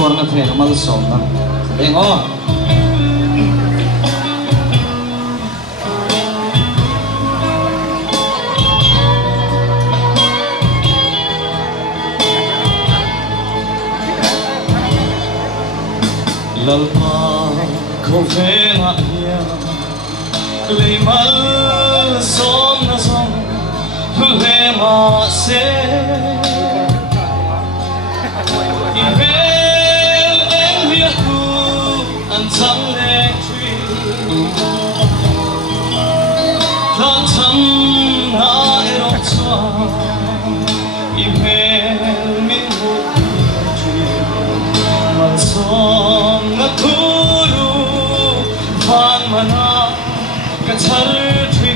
tuar na phen amal som na engo lalpa ko vela ya le mal som na som le ma se Ivel en viaku an tang le tri la tang na erok chua Ivel min hu tri mal som na turu van mana ka char tri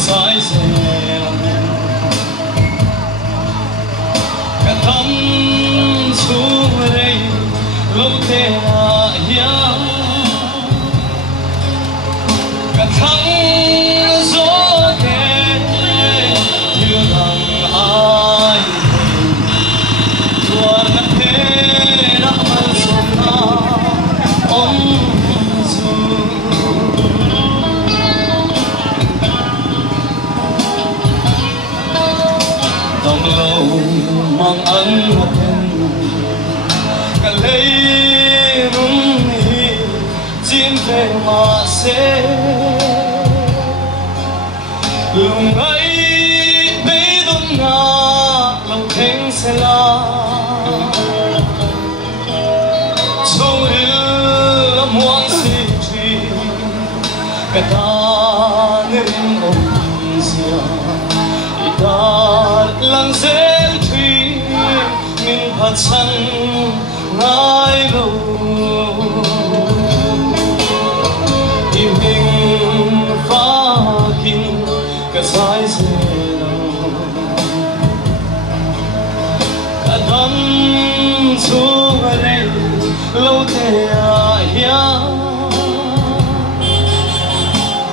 Sai se ka tham su rei lo te ya ka thang zo ke thiêu thang ai tuar na te na mal som na om su Dòng lâu mang ân một thân Cả lấy nung hi chim về mà sẽ Lùng ấy bấy đông ngà lòng thênh sẽ la Châu đưa muang si tri Cả ta nê rin ôm dìa Lang zel thủy min phat san ngai lo im hing pha king ka sai se ka dam chu le lo te ya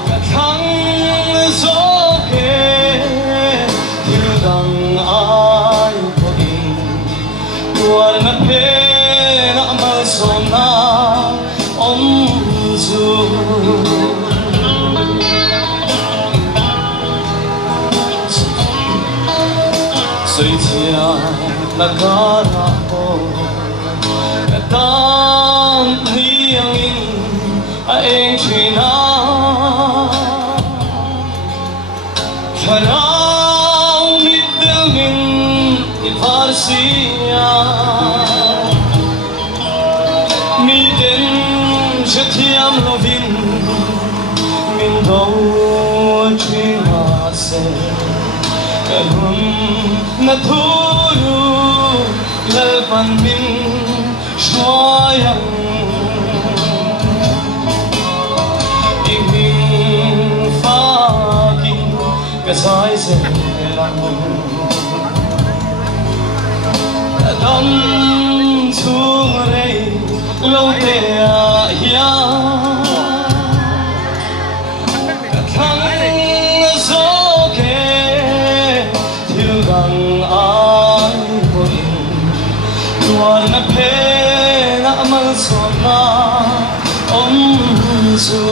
ka thang zo ke tuar na pe na mal som na om zu soi chia na ka na ho na tan ni ang in a eng china Farao mit del min in Farsia mi den jetiam lovin min do china se kalum na thuru lalpan min shoyang iming faki kasai se Dam chung rei lo te ya Ka thang zo ke thiêu gang ai bo in tuar na pe na mal som na om su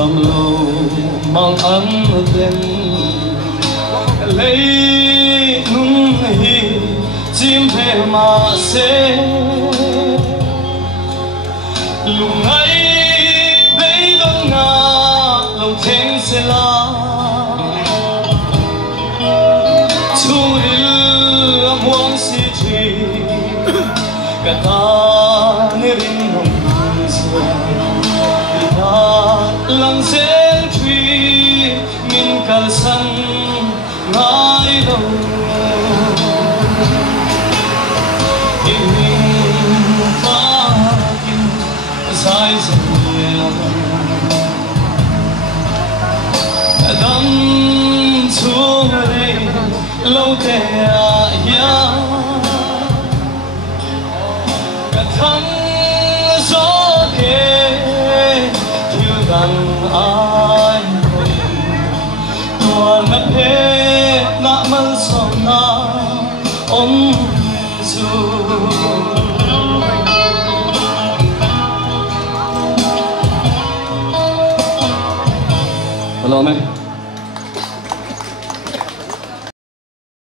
Dòng lâu mang ân tên lấy nung hi chim về mà sẽ lùng ấy bấy đông ngà lòng thênh sẽ la chu đưa muang si chi cả ta nê rin hồng lang zel thủy min kal san ngai lo tê ya cả thăng gió kề thiếu gần ai tuan ngập hết nã mân sầu na ôm du hello mẹ